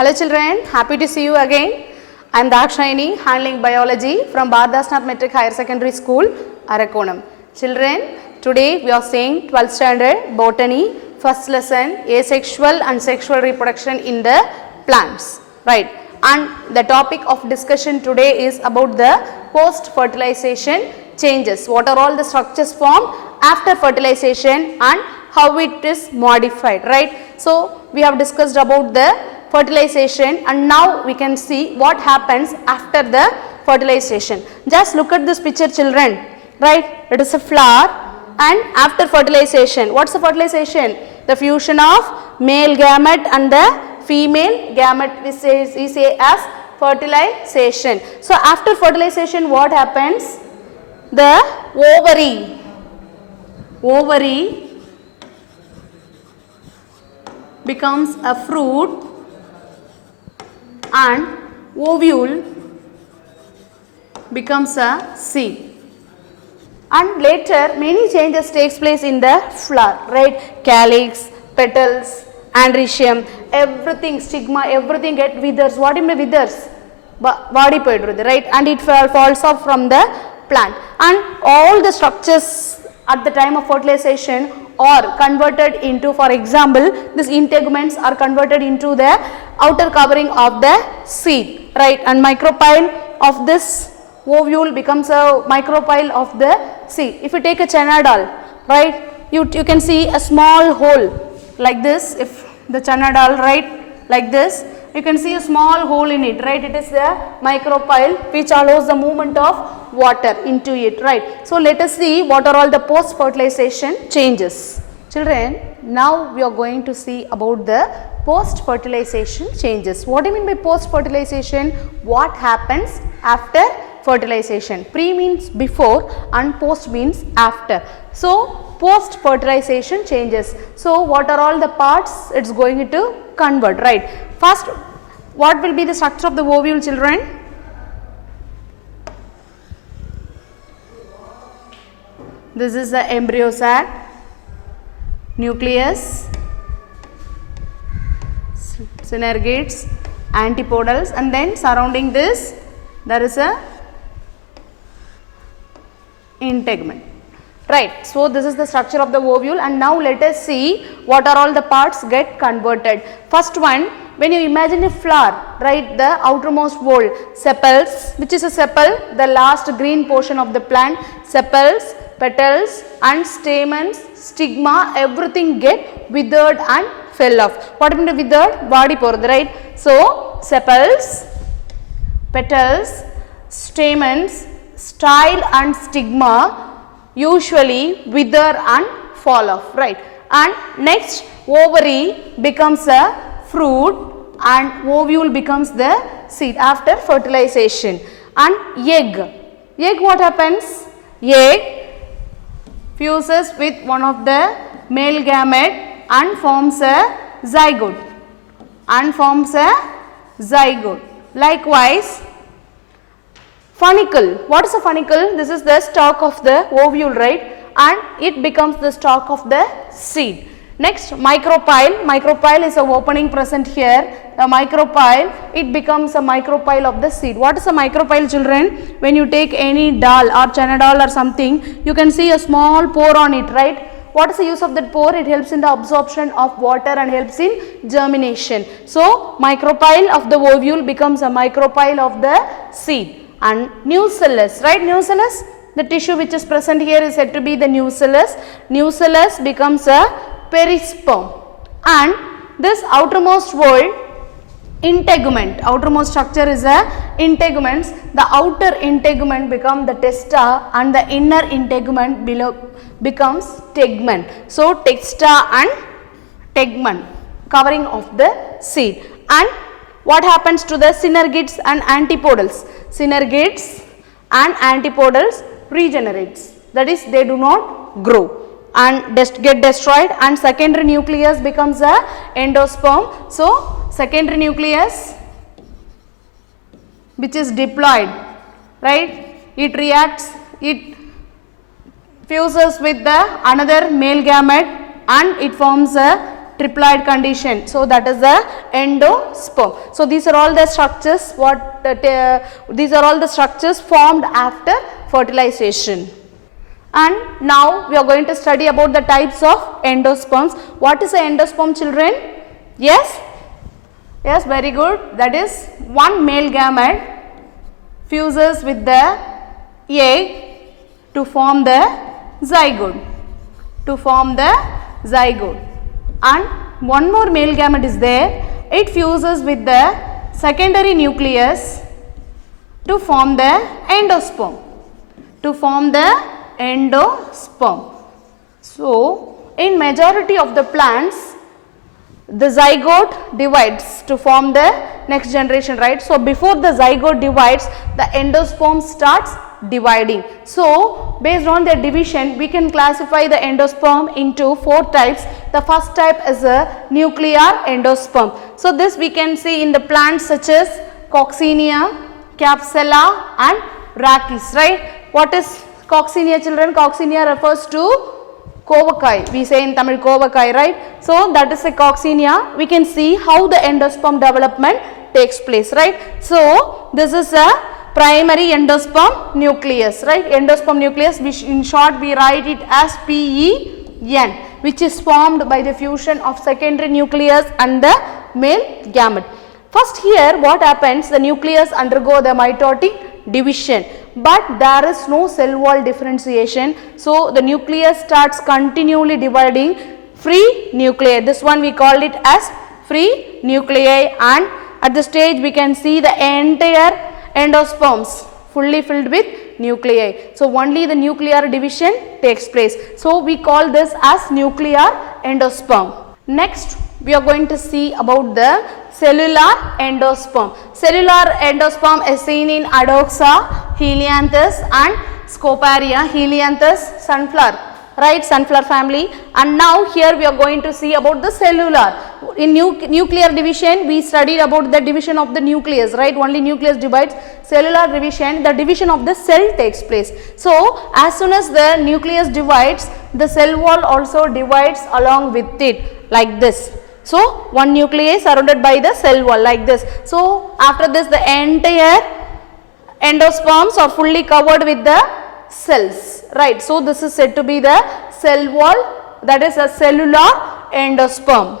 Hello children, happy to see you again. I am Dakshayani, handling biology from Bharathidhasanar Matric Higher Secondary School, Arakkonam. Children, today we are seeing 12th standard Botany, first lesson Asexual and Sexual Reproduction in the plants. Right. And the topic of discussion today is about the post-fertilization changes. What are all the structures formed after fertilization and how it is modified, right? So, we have discussed about the fertilization and now we can see what happens after the fertilization. Just look at this picture children, right? It is a flower and after fertilization, what is the fertilization? The fusion of male gamete and the female gamete we say as fertilization. So, after fertilization what happens? The ovary becomes a fruit and ovule becomes a seed. And later many changes takes place in the flower, right? Calyx, petals, androecium, everything, stigma, everything get withers. What do you mean withers? Body poidrudi, right? And it falls off from the plant. And all the structures at the time of fertilization are converted into, for example, these integuments are converted into the outer covering of the seed, right? And micropyle of this ovule becomes a micropyle of the seed. If you take a chana dal, right, you can see a small hole like this. If the chana dal, right, like this, you can see a small hole in it, right? It is the micropyle which allows the movement of water into it, right? So, let us see what are all the post fertilization changes. Children, now we are going to see about the post fertilization changes. What do you mean by post fertilization? What happens after fertilization? Pre means before and post means after. So, post fertilization changes. So, what are all the parts it is going to convert, right? First, what will be the structure of the ovule children? This is the embryo sac, nucleus, synergids, antipodals, and then surrounding this there is a integument. Right. So, this is the structure of the ovule and now let us see what are all the parts get converted. First one, when you imagine a flower, right, the outermost wall, sepals, which is a sepal, the last green portion of the plant, sepals, petals and stamens, stigma, everything get withered and fell off. What happened to withered? Body porthe, right? So, sepals, petals, stamens, style and stigma usually wither and fall off, right? And next, ovary becomes a fruit and ovule becomes the seed after fertilization. And egg what happens? Egg fuses with one of the male gamete and forms a zygote Likewise, funicle. What is a funicle? This is the stalk of the ovule, right? And it becomes the stalk of the seed. Next, micropyle. Micropyle is a opening present here. The micropyle, it becomes a micropyle of the seed. What is a micropyle children? When you take any dal or chana dal or something, you can see a small pore on it, right? What is the use of that pore? It helps in the absorption of water and helps in germination. So, micropyle of the ovule becomes a micropyle of the seed. And nucellus, right? Nucellus, the tissue which is present here is said to be the nucellus. Nucellus becomes a perisperm. And this outermost wall, integument, outermost structure is a integuments. The outer integument becomes the testa and the inner integument below becomes tegment. So, testa and tegment, covering of the seed. And what happens to the synergids and antipodals? Synergids and antipodals regenerates, that is they do not grow and get destroyed, and secondary nucleus becomes a endosperm. So, secondary nucleus which is diploid, right, it reacts, it fuses with the another male gamete and it forms a triploid condition. So that is the endosperm. So these are all the structures these are all the structures formed after fertilization. And now we are going to study about the types of endosperms. What is an endosperm, children? Yes? Yes, very good. That is one male gamete fuses with the egg to form the zygote. And one more male gamete is there. It fuses with the secondary nucleus to form the endosperm. So in majority of the plants, the zygote divides to form the next generation, right? So before the zygote divides, the endosperm starts dividing. So based on their division, we can classify the endosperm into 4 types. The first type is a nuclear endosperm. So this we can see in the plants such as Coccinia, Capsella and rachis, right? What is Coccinia, children? Coccinia refers to Kovakai. We say in Tamil Kovakai, right? So that is a Coccinia. We can see how the endosperm development takes place, right? So this is a primary endosperm nucleus, right? Endosperm nucleus, which in short we write it as PEN, which is formed by the fusion of secondary nucleus and the male gamete. First here what happens, the nucleus undergo the mitotic division, but there is no cell wall differentiation. So the nucleus starts continually dividing free nuclei. This one we call it as free nuclei, and at the stage we can see the entire endosperms fully filled with nuclei. So only the nuclear division takes place. So we call this as nuclear endosperm. Next we are going to see about the cellular endosperm. Cellular endosperm is seen in Adoxa, Helianthius and Scoparia. Helianthius, sunflower, right? Sunflower family. And now here we are going to see about the cellular. In nuclear division, we studied about the division of the nucleus, right? Only nucleus divides. Cellular division, the division of the cell takes place. So as soon as the nucleus divides, the cell wall also divides along with it, like this. So one nucleus surrounded by the cell wall, like this. So after this, the entire endosperms are fully covered with the cells, right? So this is said to be the cell wall, that is a cellular endosperm.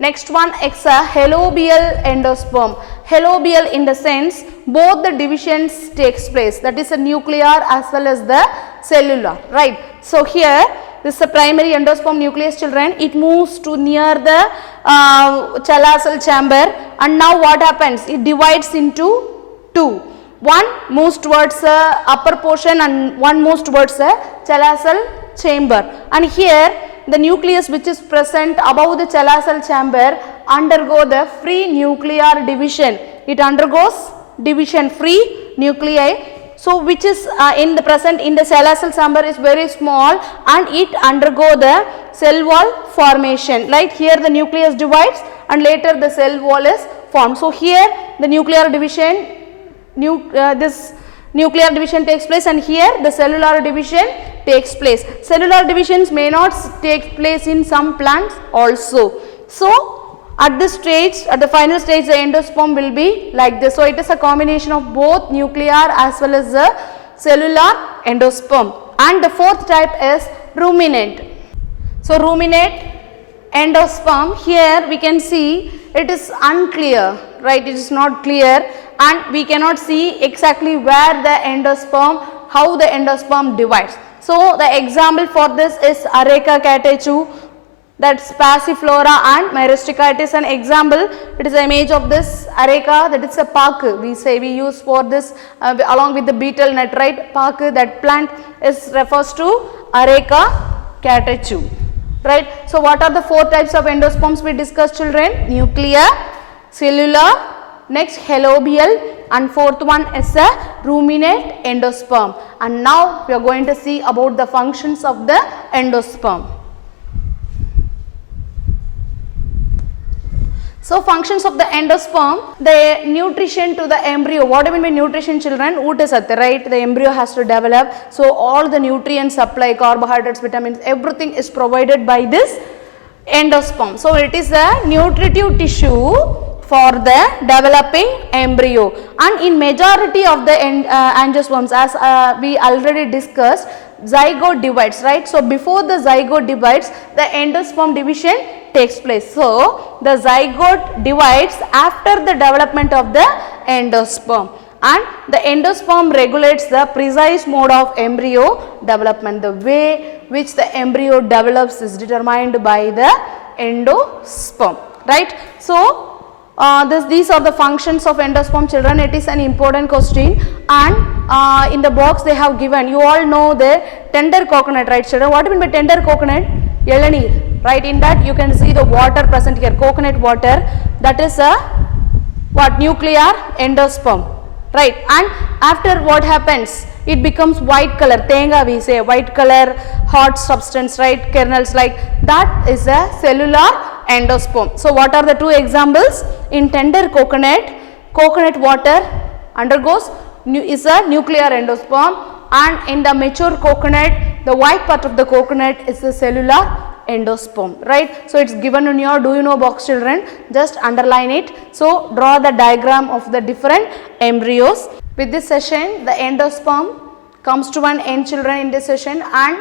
Next one is a Helobial endosperm. Helobial in the sense both the divisions takes place, that is a nuclear as well as the cellular, right? So here this is a primary endosperm nucleus, children. It moves to near the chalazal chamber, and now what happens? It divides into 2. One moves towards the upper portion and one moves towards the chalazal chamber. And here the nucleus which is present above the chalazal chamber undergo the free nuclear division. It undergoes division, free nuclei. So which is in the present in the chalazal chamber is very small, and it undergo the cell wall formation. Like here the nucleus divides and later the cell wall is formed. So here the nuclear division, this nuclear division takes place, and here the cellular division takes place. Cellular divisions may not take place in some plants also. So at this stage, at the final stage, the endosperm will be like this. So it is a combination of both nuclear as well as the cellular endosperm. And the 4th type is ruminate. So ruminate endosperm, here we can see it is unclear, right? It is not clear, and we cannot see exactly where the endosperm, how the endosperm divides. So the example for this is Areca catechu, that's Passiflora and Myristica. It is an example, it is an image of this Areca, that is a park we use for this along with the beetle nut, right? Park, that plant refers to Areca catechu, right? So what are the 4 types of endosperms we discussed, children? Nuclear, cellular, next Helobial, and 4th one is a ruminate endosperm. And now we are going to see about the functions of the endosperm. So functions of the endosperm, the nutrition to the embryo. What do you mean by nutrition, children? Utasatya, right? The embryo has to develop. So all the nutrient supply, carbohydrates, vitamins, everything is provided by this endosperm. So it is a nutritive tissue for the developing embryo, and in majority of the angiosperms, as we already discussed, zygote divides, right. So before the zygote divides, the endosperm division takes place. So the zygote divides after the development of the endosperm, and the endosperm regulates the precise mode of embryo development. The way which the embryo develops is determined by the endosperm, right. So these are the functions of endosperm, children. It is an important question, and in the box they have given, you all know the tender coconut, right children. What do you mean by tender coconut? Elanir, right. In that you can see the water present here, coconut water, that is a what? Nuclear endosperm, right. And after what happens? It becomes white color, tenga we say, white color, hot substance, right, kernels, like that is a cellular endosperm. So what are the two examples? In tender coconut, coconut water undergoes is a nuclear endosperm, and in the mature coconut, the white part of the coconut is the cellular endosperm, right. So it is given in your do you know box, children, just underline it. So draw the diagram of the different embryos. With this session, the endosperm comes to an end, children, in this session, and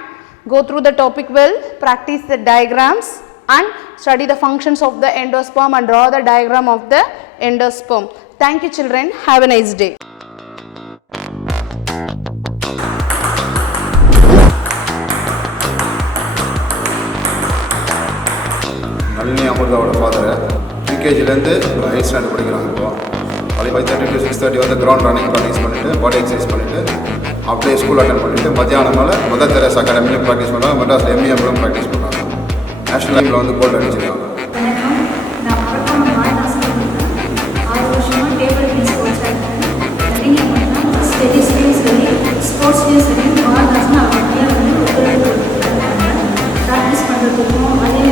go through the topic well, practice the diagrams and study the functions of the endosperm and draw the diagram of the endosperm. Thank you, children. Have a nice day. Nalini Amurtha's father, PKG-லேருந்து 8th standard படிக்கிறாங்க. இப்போ அது 5:30 to 6:30 வந்து ground running practice பண்ணிவிட்டு பாடி exercise பண்ணிவிட்டு அப்படியே school attend பண்ணிவிட்டு மத்தியானம் மேலே மதர் தெரேசா அகாடமிலையும் ப்ராக்டிஸ் பண்ணுறாங்க, மெட்ராஸில் எம்இஎம்லும் ப்ராக்டிஸ் பண்ணுறாங்க. நேஷனல் டீமில் வந்து கோல்டு அடிச்சிருக்காங்க. நான் Arakkonam Bharathidhasanar 6 வருஷமாக டேபிள் டென்னிஸ் கோச்சாக இருக்கேன். ரன்னிங் பண்ணால் ஸ்டடீஸ்லேயும் சரி ஸ்போர்ட்ஸ்லேயும் சரி Bharathidhasanar நிறைய வந்து ப்ராக்டிஸ் பண்ணுறதுக்கும் அதே